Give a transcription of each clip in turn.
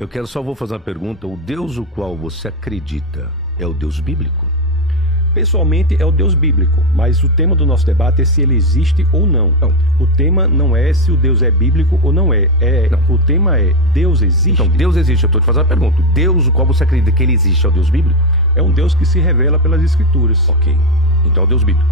Eu vou fazer uma pergunta. O Deus o qual você acredita é o Deus bíblico? Pessoalmente é o Deus bíblico, mas o tema do nosso debate é se ele existe ou não. Não. O tema não é se o Deus é bíblico ou não é. Não. O tema é Deus existe? Então, Deus existe. Eu estou te fazendo uma pergunta. O Deus o qual você acredita que ele existe é o Deus bíblico? É um Deus que se revela pelas Escrituras. Ok. Então é o Deus bíblico.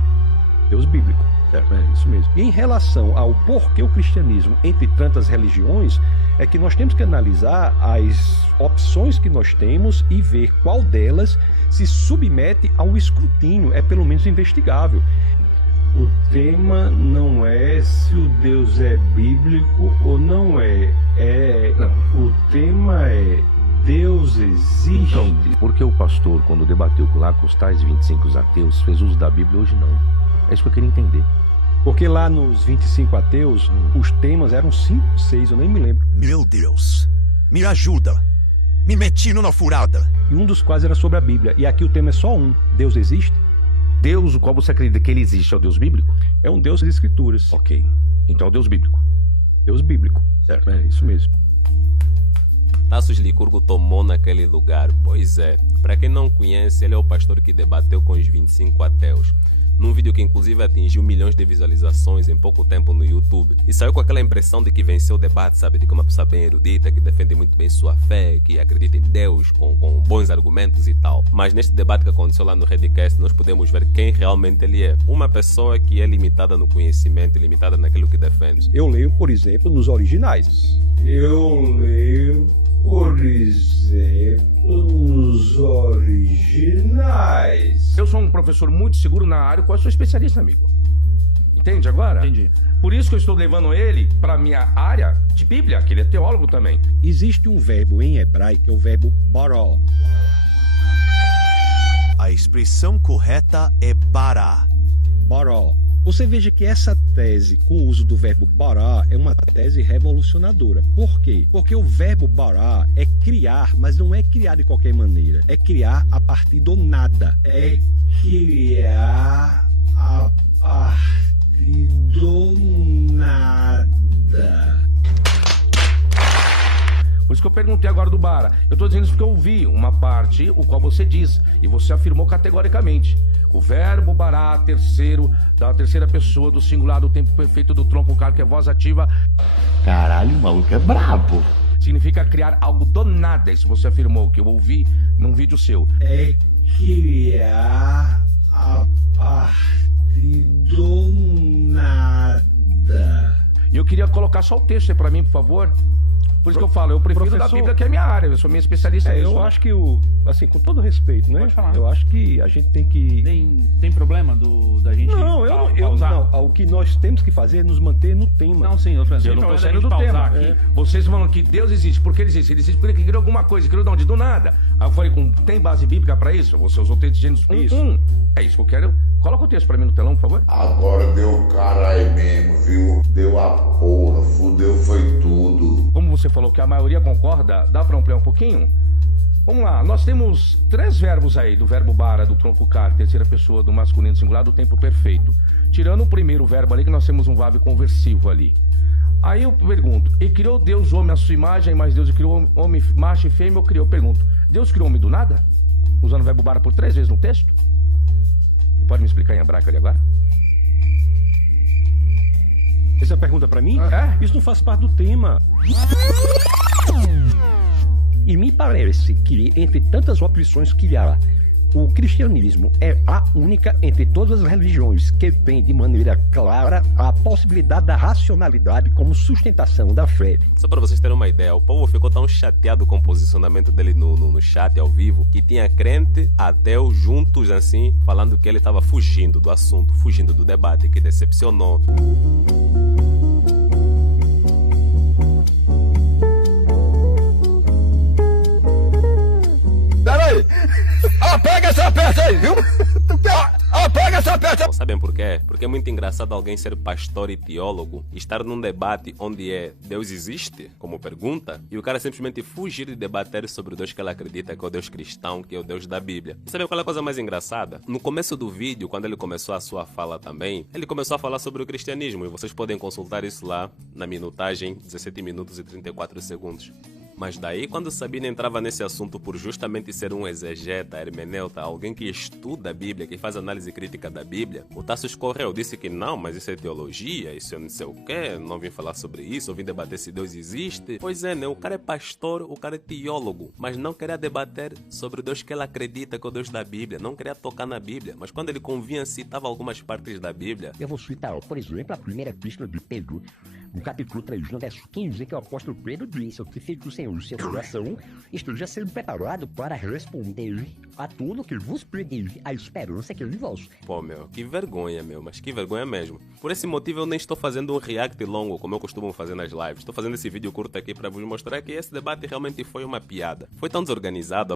Deus bíblico. Certo. É isso mesmo. E em relação ao porquê o cristianismo, entre tantas religiões, é que nós temos que analisar as opções que nós temos e ver qual delas se submete ao escrutínio, é pelo menos investigável. O tema não é se o Deus é bíblico ou não é. O tema é Deus existe. Então, porque o pastor, quando debateu lá com os tais 25 ateus, fez uso da Bíblia, hoje não? É isso que eu queria entender. Porque lá nos 25 ateus, os temas eram 5, 6, eu nem me lembro. Meu Deus, me ajuda. Me meti numa furada. E um dos quais era sobre a Bíblia. E aqui o tema é só um. Deus existe? Deus o qual você acredita que ele existe é o Deus bíblico? É um Deus das Escrituras. Ok. Então é o Deus bíblico. Deus bíblico. Certo. É isso mesmo. Tassos Licurgo tomou naquele lugar. Pois é. Para quem não conhece, ele é o pastor que debateu com os 25 ateus. Num vídeo que inclusive atingiu milhões de visualizações em pouco tempo no YouTube. E saiu com aquela impressão de que venceu o debate, sabe? De que uma pessoa bem erudita, que defende muito bem sua fé, que acredita em Deus, com bons argumentos e tal. Mas neste debate que aconteceu lá no Redcast, nós podemos ver quem realmente ele é. Uma pessoa que é limitada no conhecimento, limitada naquilo que defende. Eu leio, por exemplo, nos originais. Eu leio, por exemplo, nos originais. Eu sou um professor muito seguro na área, qual eu sou especialista, amigo. Entende agora? Entendi. Por isso que eu estou levando ele para minha área de Bíblia, que ele é teólogo também. Existe um verbo em hebraico, que é o verbo bará. A expressão correta é bará. Bará. Você veja que essa tese com o uso do verbo bará é uma tese revolucionadora. Por quê? Porque o verbo bará é criar, mas não é criar de qualquer maneira. É criar a partir do nada. É criar a partir do nada. Por isso que eu perguntei agora do Bara. Eu estou dizendo isso porque eu ouvi uma parte, o qual você diz, e você afirmou categoricamente. O verbo bará, da terceira pessoa, do singular, do tempo perfeito, do tronco carro, que é voz ativa. Caralho, o maluco é brabo. Significa criar algo do nada. Isso você afirmou, que eu ouvi num vídeo seu. É criar a partir do nada. E eu queria colocar só o texto aí pra mim, por favor. Por isso que eu falo, eu prefiro da Bíblia, que é a minha área, eu sou minha especialista nisso. Eu acho que assim, com todo respeito, né? Pode falar. Eu acho que a gente tem que... Tem problema da gente Não, pausar? não. O que nós temos que fazer é nos manter no tema. Não, sim, eu Eu não tô saindo do tema. Vocês falam que Deus existe. Por que ele existe? Ele existe porque ele criou alguma coisa, criou de onde? Do nada. Aí eu falei, tem base bíblica pra isso? Você usou o texto de Gênesis 1. É isso que eu quero. Coloca o texto pra mim no telão, por favor. Agora deu caralho mesmo, viu? Deu a porra, fudeu, foi tudo. Como você falou que a maioria concorda, dá pra ampliar um pouquinho? Vamos lá, nós temos 3 verbos aí, do verbo bara, do tronco car, terceira pessoa, do masculino singular, do tempo perfeito. Tirando o primeiro verbo ali, que nós temos um verbo conversivo ali. Aí eu pergunto, e criou Deus o homem à sua imagem, mas Deus criou homem, macho e fêmea, eu pergunto, Deus criou o homem do nada? Usando o verbo bara por 3 vezes no texto? Pode me explicar em hebraico ali agora? Essa é a pergunta pra mim? É? Isso não faz parte do tema. E me parece que, entre tantas opções que há, o cristianismo é a única entre todas as religiões que tem de maneira clara a possibilidade da racionalidade como sustentação da fé. Só para vocês terem uma ideia, o povo ficou tão chateado com o posicionamento dele no chat ao vivo, que tinha crente, ateu, juntos assim, falando que ele estava fugindo do assunto, fugindo do debate, que decepcionou. Peraí! Pega essa peça aí, viu? Pega essa peça! Não sabem por quê? Porque é muito engraçado alguém ser pastor e teólogo e estar num debate onde Deus existe, como pergunta, e o cara simplesmente fugir de debater sobre o Deus que ele acredita, que é o Deus cristão, que é o Deus da Bíblia. E sabe qual é a coisa mais engraçada? No começo do vídeo, quando ele começou a sua fala também, ele começou a falar sobre o cristianismo, e vocês podem consultar isso lá na minutagem 17 minutos e 34 segundos. Mas daí, quando Sabino entrava nesse assunto por justamente ser um exegeta, hermeneuta, alguém que estuda a Bíblia, que faz análise crítica da Bíblia, o Tasso escorreu, disse que não, mas isso é teologia, isso é não sei o quê, não vim falar sobre isso, eu vim debater se Deus existe. Pois é, né? O cara é pastor, o cara é teólogo, mas não queria debater sobre o Deus que ele acredita, que é o Deus da Bíblia, não queria tocar na Bíblia, mas quando ele convinha, citava algumas partes da Bíblia. Eu vou citar, por exemplo, a primeira epístola de Pedro, no capítulo 3, no verso 15, que o apóstolo Pedro disse: "O que fez do Senhor seu coração esteja sendo preparado para responder a tudo que vos pedir, a esperança que é em vós." Pô, meu, que vergonha, meu, mas que vergonha mesmo. Por esse motivo eu nem estou fazendo um react longo, como eu costumo fazer nas lives. Estou fazendo esse vídeo curto aqui para vos mostrar que esse debate realmente foi uma piada. Foi tão desorganizado,